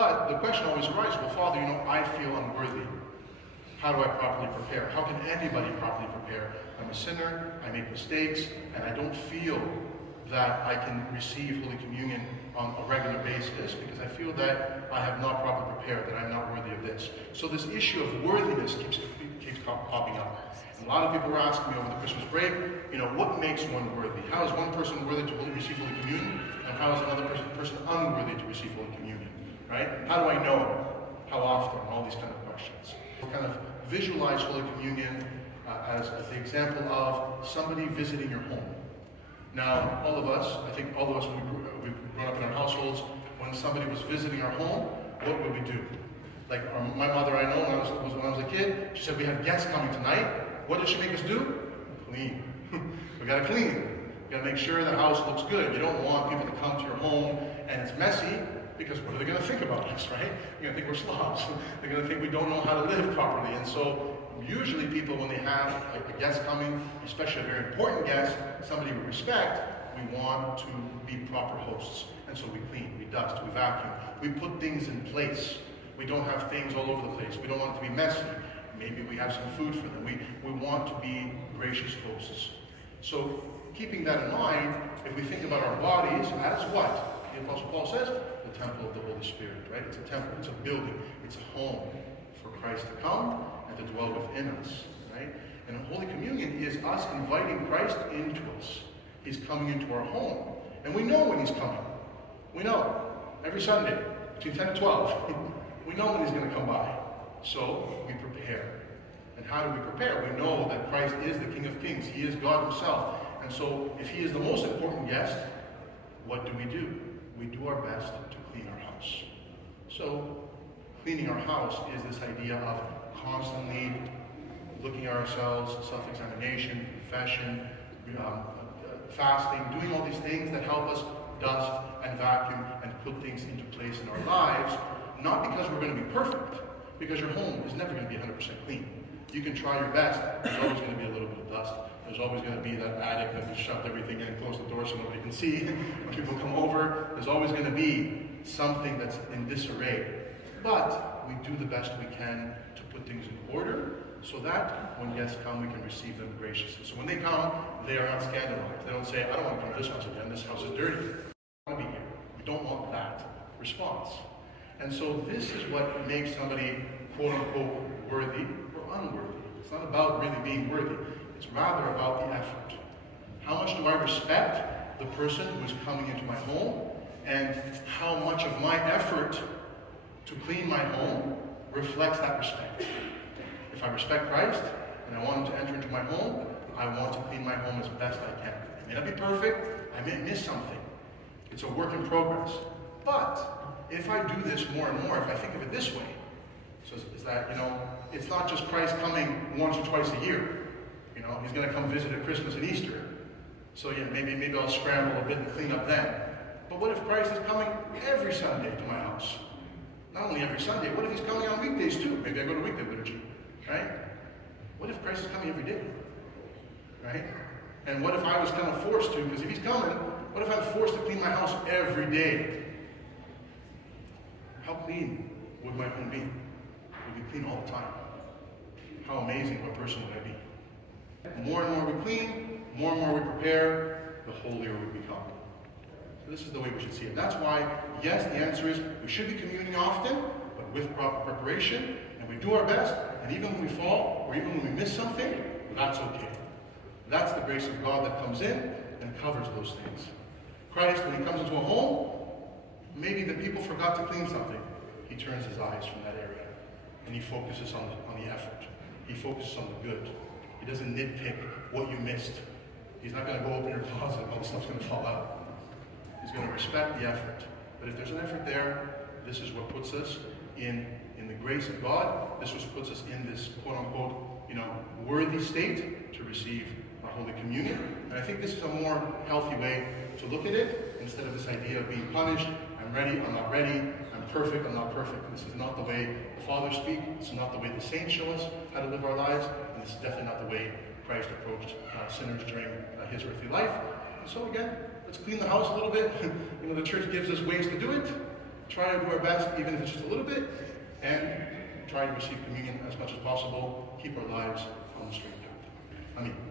But the question always arises, well, Father, I feel unworthy. How do I properly prepare? How can anybody properly prepare? I'm a sinner, I make mistakes, and I don't feel that I can receive Holy Communion on a regular basis because I feel that I have not properly prepared, that I'm not worthy of this. So this issue of worthiness keeps popping up. And a lot of people were asking me over the Christmas break, what makes one worthy? How is one person worthy to receive Holy Communion, and how is another person unworthy to receive Holy Communion? Right? How do I know? How often? All these kind of questions. We'll kind of visualize Holy Communion as the example of somebody visiting your home. Now, all of us, when we've grown up in our households, when somebody was visiting our home, what would we do? Like my mother, I know, when I was a kid, she said, we have guests coming tonight. What did she make us do? Clean. We gotta clean. We gotta make sure the house looks good. You don't want people to come to your home and it's messy, because what are they gonna think about us, right? They're gonna think we're slobs. They're gonna think we don't know how to live properly. And so usually people, when they have a guest coming, especially a very important guest, somebody we respect, we want to be proper hosts. And so we clean, we dust, we vacuum, we put things in place. We don't have things all over the place. We don't want it to be messy. Maybe we have some food for them. We want to be gracious hosts. So keeping that in mind, if we think about our bodies as what? The Apostle Paul says, the temple of the Holy Spirit, right? It's a temple, it's a building, it's a home for Christ to come and to dwell within us, right? And Holy Communion is us inviting Christ into us. He's coming into our home. And we know when he's coming. We know. Every Sunday, between 10 and 12, we know when he's going to come by. So we prepare. And how do we prepare? We know that Christ is the King of Kings. He is God himself. And so if he is the most important guest, what do? We do our best to clean our house. So cleaning our house is this idea of constantly looking at ourselves, self-examination, confession, fasting, doing all these things that help us dust and vacuum and put things into place in our lives, not because we're going to be perfect, because your home is never going to be 100% clean. You can try your best. There's always going to be a little bit of dust. There's always going to be that attic that we shoved everything in and closed the door so nobody can see when people come over. There's always going to be something that's in disarray. But we do the best we can to put things in order so that when guests come, we can receive them graciously. So when they come, they are not scandalized. They don't say, I don't want to come to this house again. This house is dirty. I want to be here. We don't want that response. And so this is what makes somebody, quote unquote, worthy or unworthy. It's not about really being worthy. It's rather about the effort. How much do I respect the person who is coming into my home, and how much of my effort to clean my home reflects that respect? If I respect Christ and I want him to enter into my home, I want to clean my home as best I can. It may not be perfect. I may miss something. It's a work in progress. But if I do this more and more, if I think of it this way, so is that, it's not just Christ coming once or twice a year. He's going to come visit at Christmas and Easter. So yeah, maybe I'll scramble a bit and clean up then. But what if Christ is coming every Sunday to my house? Not only every Sunday, what if he's coming on weekdays too? Maybe I go to weekday liturgy, right? What if Christ is coming every day, right? And what if I was kind of forced to, because if he's coming, what if I'm forced to clean my house every day? How clean would my home be? Would be clean all the time? How amazing of a person would I be? The more and more we clean, more and more we prepare, the holier we become. So this is the way we should see it. That's why, yes, the answer is we should be communing often, but with proper preparation, and we do our best, and even when we fall, or even when we miss something, that's okay. That's the grace of God that comes in and covers those things. Christ, when he comes into a home, maybe the people forgot to clean something. He turns his eyes from that area, and he focuses on the effort. He focuses on the good. He doesn't nitpick what you missed. He's not going to go open your closet and all the stuff's going to fall out. He's going to respect the effort. But if there's an effort there, this is what puts us in the grace of God. This is what puts us in this quote-unquote, worthy state to receive a Holy Communion. And I think this is a more healthy way to look at it, instead of this idea of being punished. I'm ready, I'm not ready. I'm perfect, I'm not perfect. This is not the way the Fathers speak. This is not the way the saints show us how to live our lives. And this is definitely not the way Christ approached sinners during his earthly life. And so again, let's clean the house a little bit. The church gives us ways to do it. try to do our best, even if it's just a little bit, and try to receive communion as much as possible. Keep our lives on the straight path. Amen.